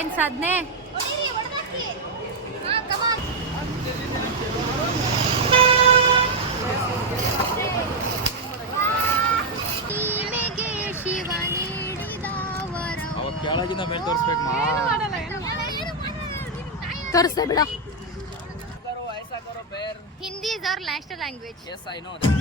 ಏನ್ ಸಾಧನೆ ಕೆಳಗಿಂದ ಮೇಲೆ ತೋರಿಸ್ಬೇಕು ತೋರಿಸ್ತಾ ಬಿಡ. Hindi is our national language. Yes, I know that.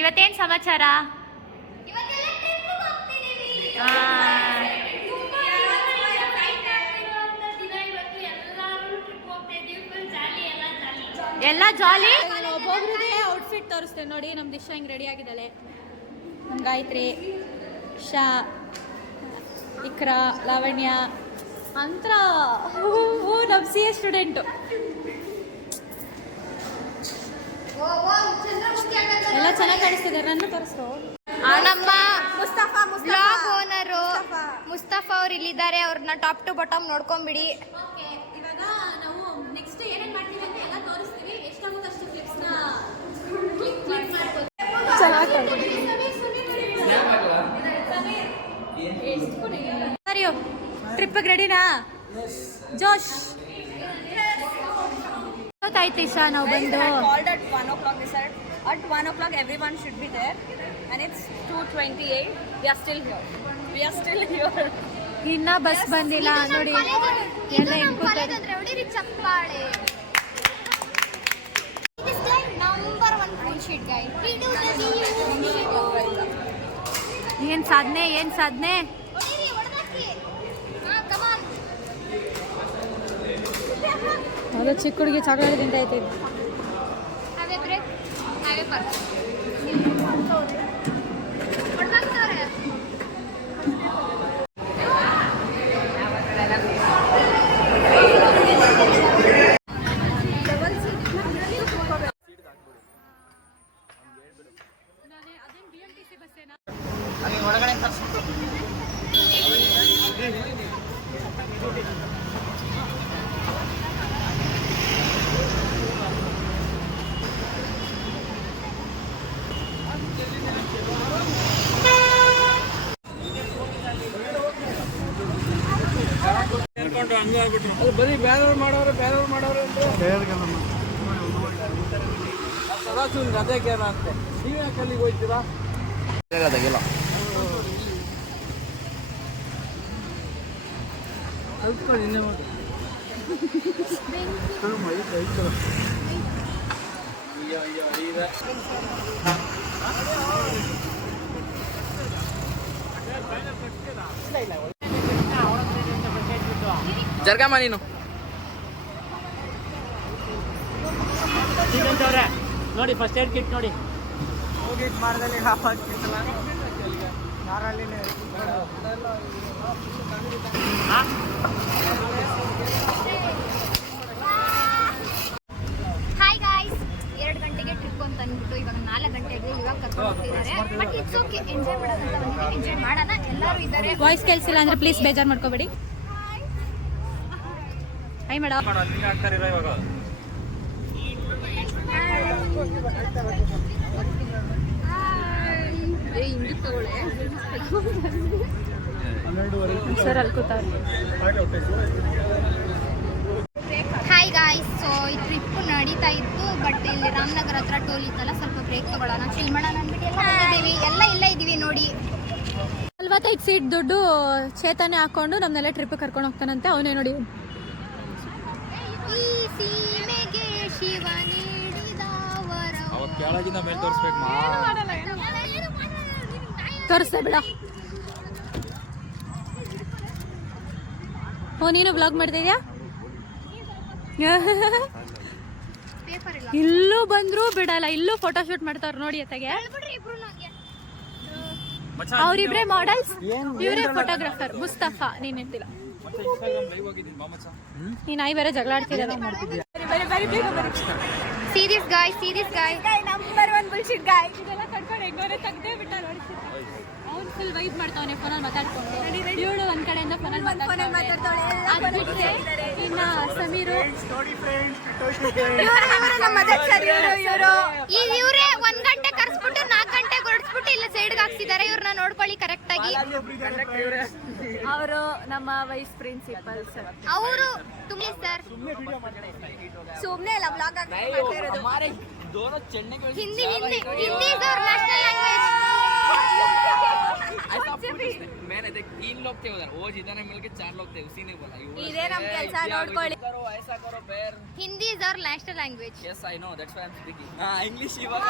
ಇವತ್ತೇನ್ ಸಮಾಚಾರ? ಎಲ್ಲ ಜಾಲಿ. ಒಬ್ಬೊಬ್ರದೇ ಔಟ್ಫಿಟ್ ತೋರಿಸ್ತೇನೆ ನೋಡಿ. ನಮ್ಮ ದಿಶಾ ಹಿಂಗೆ ರೆಡಿ ಆಗಿದ್ದಾಳೆ, ನಮ್ಮ ಗಾಯತ್ರಿ, ಶಾ, ಇಕ್ರಾ, ಲಾವಣ್ಯ ಅಂತರ ನಮ್ಮ ಸಿ ಎ ಸ್ಟೂಡೆಂಟು ಎಲ್ಲ ಚೆನ್ನಾಗಿ ಕಾಣಿಸ್ತಿದ್ದಾರೆ. ನನ್ನ ತೋರಿಸ್ರು. ನಮ್ಮ ಬ್ಲಾಗ್ ಓನರು ಮುಸ್ತಫಾ ಅವ್ರು ಇಲ್ಲಿದ್ದಾರೆ. ಅವ್ರನ್ನ ಟಾಪ್ ಟು ಬಾಟಮ್ ನೋಡ್ಕೊಂಬಿಡಿ. ಇವಾಗ ನಾವು ನೆಕ್ಸ್ಟ್ ಏನೇನು ಮಾಡ್ತೀವಿ ಅಂತ ಎಲ್ಲ ತೋರಿಸ್ತೀವಿ. ಎಷ್ಟಾಗುತ್ತೆ ಅಷ್ಟು ಕ್ಲಿಪ್ಸ್ನ ಕ್ಲಿಕ್ ಮಾಡ್ಬೋದು. ಸರಿಯೋ ಟ್ರಿಪ್ಪಿಗೆ ರೆಡಿನಾ? ಜೋಶ್ ಗೊತ್ತಾಯ್ತು ಇಶಾ. ನಾವು ಬಂದು at 1 o'clock everyone should be there and it's 2:28. we are still here. ಇನ್ನ ಬಸ್ ಬಂದಿಲ್ಲ ನೋಡಿ. ಎಲ್ಲ ಚಪ್ಪಾಳೆ. ನಂಬರ್ 1 ಫುಲ್ ಶೀಟ್ ಗೈ. ಏನ್ ಸಾಧನೆ, ಏನ್ ಸಾಧನೆ. ಅದು ಚಿಕ್ಕ ಹುಡುಗಿ ಚಾಕ್ಲೇಟ್ ತಿಂತ ಐತಿ. ಬರೀ ಬ್ಯಾನರ್ ಮಾಡೋರು ಸದಾಸು ರಜೆ ಕೇಳ ಅಂತೆ. ನೀವು ಯಾಕೆ ಅಲ್ಲಿಗೆ ಹೋಗ್ತೀರಾ? ಅದಾಗಿಲ್ಲ ಕಲ್ತ್ಕೊಳ್ಳಿ. ಇನ್ನೇ ಮಾಡಿ ಜರ್ಗಮ್ಮ ನೀನು ನೋಡಿ. ಫಸ್ಟ್ ಏಡ್ ಕಿಟ್ ನೋಡಿ. ಹೋಗಿ ಮಾರದಲ್ಲಿ ಹಾಯ್ ಗಾಯ್ಸ್, 2 ಗಂಟೆಗೆ ಟ್ರಿಪ್ ಅಂತ ಅಂದ್ಬಿಟ್ಟು ಇವಾಗ 4 ಗಂಟೆಗೆ ಇವಾಗ ಕರ್ಕೊಂಡು ಹೋಗ್ತಿದ್ದಾರೆ. ಬಟ್ ಇಟ್ಸ್ ಓಕೆ, ಎಂಜಾಯ್ ಮಾಡೋದಂತ ಬಂದಿದ್ದೀವಿ. ಎಂಜಾಯ್ ಮಾಡೋಣ. ಎಲ್ಲರೂ ಇದ್ದಾರೆ. ವಾಯ್ಸ್ ಕೇಳಿಸಿಲ್ಲ ಅಂದ್ರೆ ಪ್ಲೀಸ್ ಬೇಜಾರು ಮಾಡ್ಕೋಬೇಡಿ. Hi madam. ಇವಾಗ ಸರ್ ಅಲ್ಲಿ ಕೂತಾರೆ. ಹಾಯ್ ಗಾಯ್ಸ್, ಸೊ ಈ ಟ್ರಿಪ್ ನಡೀತಾ ಇತ್ತು. ಬಟ್ ಇಲ್ಲಿ ರಾಮನಗರ ಹತ್ರ ಟೋಲ್ ಇತ್ತಲ್ಲ, ಸ್ವಲ್ಪ ಬ್ರೇಕ್ ತಗೊಳ್ಳೋಣ, ಚಿಲ್ ಮಾಡೋಣ ಅಂದ್ಬಿಟ್ಟು ಎಲ್ಲ ಬಂದಿದ್ದೀವಿ. ಎಲ್ಲ ಇಲ್ಲೇ ಇದ್ದೀವಿ ನೋಡಿ. 45 ಸೀಟ್ ದುಡ್ಡು ಚೇತನೆ ಹಾಕೊಂಡು ನಮ್ಮನ್ನೆಲ್ಲ ಟ್ರಿಪ್ ಕರ್ಕೊಂಡು ಹೋಗ್ತಾನಂತೆ. ಅವನೇ ನೋಡಿ. ಈ ಸೀಮೆಗೆ ಶಿವ ನೀಡಿದ ವರ. ಕೆಳಗಿಂದ ಮೇಲೆ ತೋರಿಸ್ಬೇಕು ತೋರಿಸ್ತಾ ಬಿಡ. ಓ ನೀನು ಬ್ಲಾಗ್ ಮಾಡ್ತಾ ಇದೀಯಾ? ಇಲ್ಲೂ ಬಂದ್ರು ಬಿಡಲ್ಲ, ಇಲ್ಲೂ ಫೋಟೋ ಶೂಟ್ ಮಾಡ್ತಾವ್ರು ನೋಡಿ. ಅತ್ತಗೆ ಅವ್ರಿಬ್ರೆ ಮಾಡೆಲ್ಸ್, ಇವರೇ ಫೋಟೋಗ್ರಾಫರ್. ಮುಸ್ತಫಾ ನೀನ್ ಇರ್ತಿಲ್ಲ, ನೀನ್ ನಾಯಿ ಬೇರೆ ಜಗಳ ಆಡ್ತಿದ್ದಾರೆ. Serious guy, number 1 bullshit guy. ಇದೆಲ್ಲ ಕಟ್ಕೊಂಡು ಹೆಂಗೋರೆ ತೆಗ್ದೇ ಬಿಟ್ಟ ನೋಡಿ. ಅವ್ನು ಫುಲ್ ವೈಬ್ ಮಾಡ್ತಾವನೆ ಫೋನಲ್ಲಿ ಮಾತಾಡ್ಕೊಂಡು. ಇವಳು ಒಂದ್ ಕಡೆಯಿಂದ ಫೋನಲ್ಲಿ ಮಾತಾಡ್ತಾಳೆ. ಅದ್ ಬಿಟ್ರೆ ಇನ್ನ ಸಮೀರು ಇವ್ರೆ 1 ಗಂಟೆ ಕರ್ಸ್ಬಿಟ್ಟು 4 ಗಂಟೆ ಹೊರಡ್ಸ್ಬಿಟ್ಟು ಇಲ್ಲ ಸೈಡ್ಗೆ ಹಾಕ್ಸಿದ್ದಾರೆ. ಇವ್ರನ್ನ ನೋಡ್ಕೊಳ್ಳಿ ಕರೆಕ್ಟ್ ಆಗಿ. ಅವರು ನಮ್ಮ ವೈಸ್ ಪ್ರಿನ್ಸಿಪಲ್ ಸರ್. ಅವರು ತುಂಬಿ ಸರ್ ಸುಮ್ಮನೆ ಎಲ್ಲ ಬ್ಲಾಗ್ हमारे दोनों चढ़ने के Hindi Hindi Hindi is our national language. मैंने देख 3 लोग थे उधर, वो जितने मिलके 4 लोग थे, उसी ने बोला ಇದೇ ನಮ್ಮ ಕೆಲಸ ನೋಡ್ಕೊಳ್ಳಿ. करो ऐसा करो पैर. Hindi is our national language. Yes I know, that's why I'm speaking. English इವಾಗ